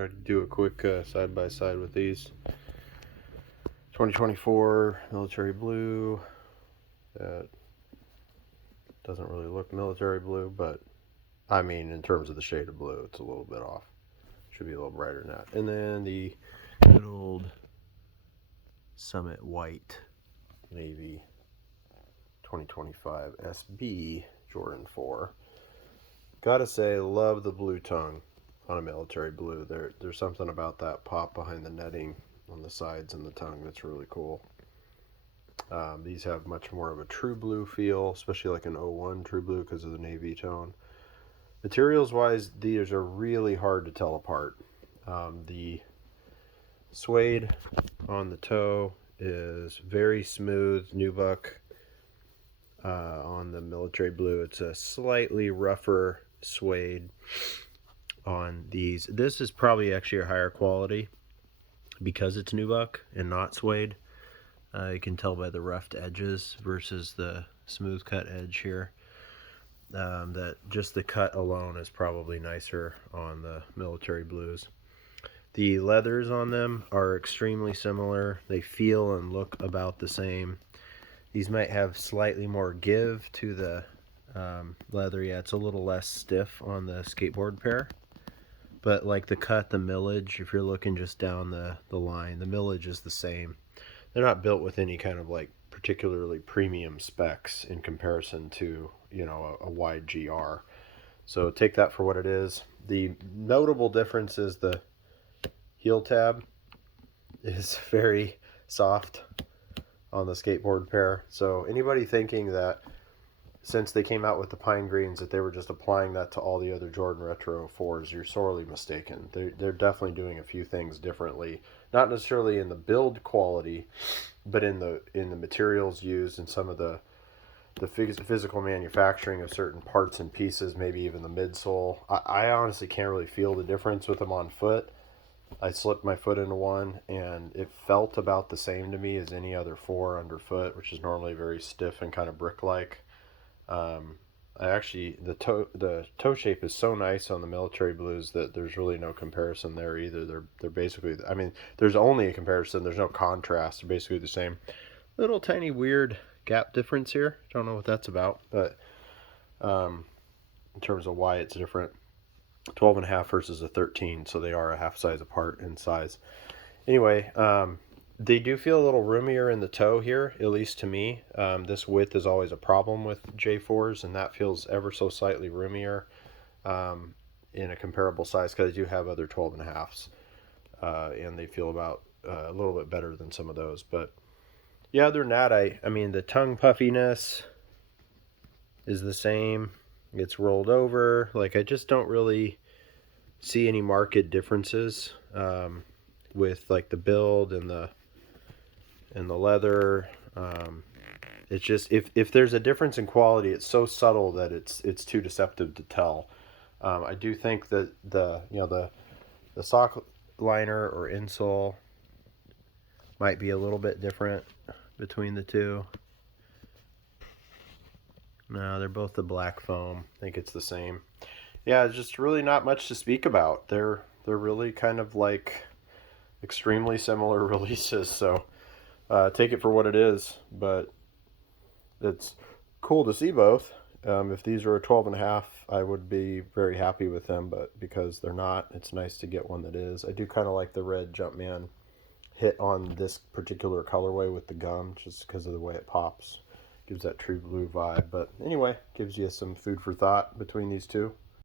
I'd do a quick side by side with these. 2024 military blue. That doesn't really look military blue, but I mean, in terms of the shade of blue, it's a little bit off. Should be a little brighter than that. And then the good old Summit White Navy 2025 SB Jordan 4. Gotta say, love the blue tongue on a military blue. There's something about that pop behind the netting on the sides and the tongue that's really cool. These have much more of a true blue feel, especially like an 01 true blue because of the navy tone. Materials wise, these are really hard to tell apart. The suede on the toe is very smooth, nubuck. On the military blue, it's a slightly rougher suede on these. This is probably actually a higher quality because it's nubuck and not suede. You can tell by the roughed edges versus the smooth cut edge here. That just the cut alone is probably nicer on the military blues. The leathers on them are extremely similar. They feel and look about the same. These might have slightly more give to the leather. Yeah, it's a little less stiff on the skateboard pair. But like the cut, the millage, if you're looking just down the line, the millage is the same. They're not built with any kind of like particularly premium specs in comparison to, you know, a wide GR. So take that for what it is. The notable difference is the heel tab is very soft on the skateboard pair. So anybody thinking that since they came out with the pine greens that they were just applying that to all the other Jordan Retro 4s, you're sorely mistaken. They're definitely doing a few things differently, not necessarily in the build quality, but in the materials used and some of the physical manufacturing of certain parts and pieces, maybe even the midsole. I honestly can't really feel the difference with them on foot. I slipped my foot into one and it felt about the same to me as any other 4 underfoot, which is normally very stiff and kind of brick-like. I actually, the toe shape is so nice on the military blues that there's really no comparison there either. They're basically, I mean, there's only a comparison. There's no contrast. They're basically the same. Little tiny weird gap difference here. Don't know what that's about, but in terms of why it's different. 12 and a half versus a 13, so they are a half size apart in size. Anyway, they do feel a little roomier in the toe here, at least to me. This width is always a problem with J4s, and that feels ever so slightly roomier in a comparable size because I do have other 12 and a halves, and they feel about a little bit better than some of those. But yeah, other than that, I mean, the tongue puffiness is the same. It's rolled over. Like, I just don't really see any marked differences with like the build and the leather. It's just if there's a difference in quality, it's so subtle that it's too deceptive to tell. I do think that the sock liner or insole might be a little bit different between the two. No, they're both the black foam. I think it's the same. Yeah, it's just really not much to speak about. They're really kind of like extremely similar releases, so take it for what it is. But it's cool to see both. If these are a 12 and a half, I would be very happy with them, but because they're not, it's nice to get one that is. I do kind of like the red Jumpman hit on this particular colorway with the gum, just because of the way it pops. Gives that true blue vibe. But anyway, gives you some food for thought between these two.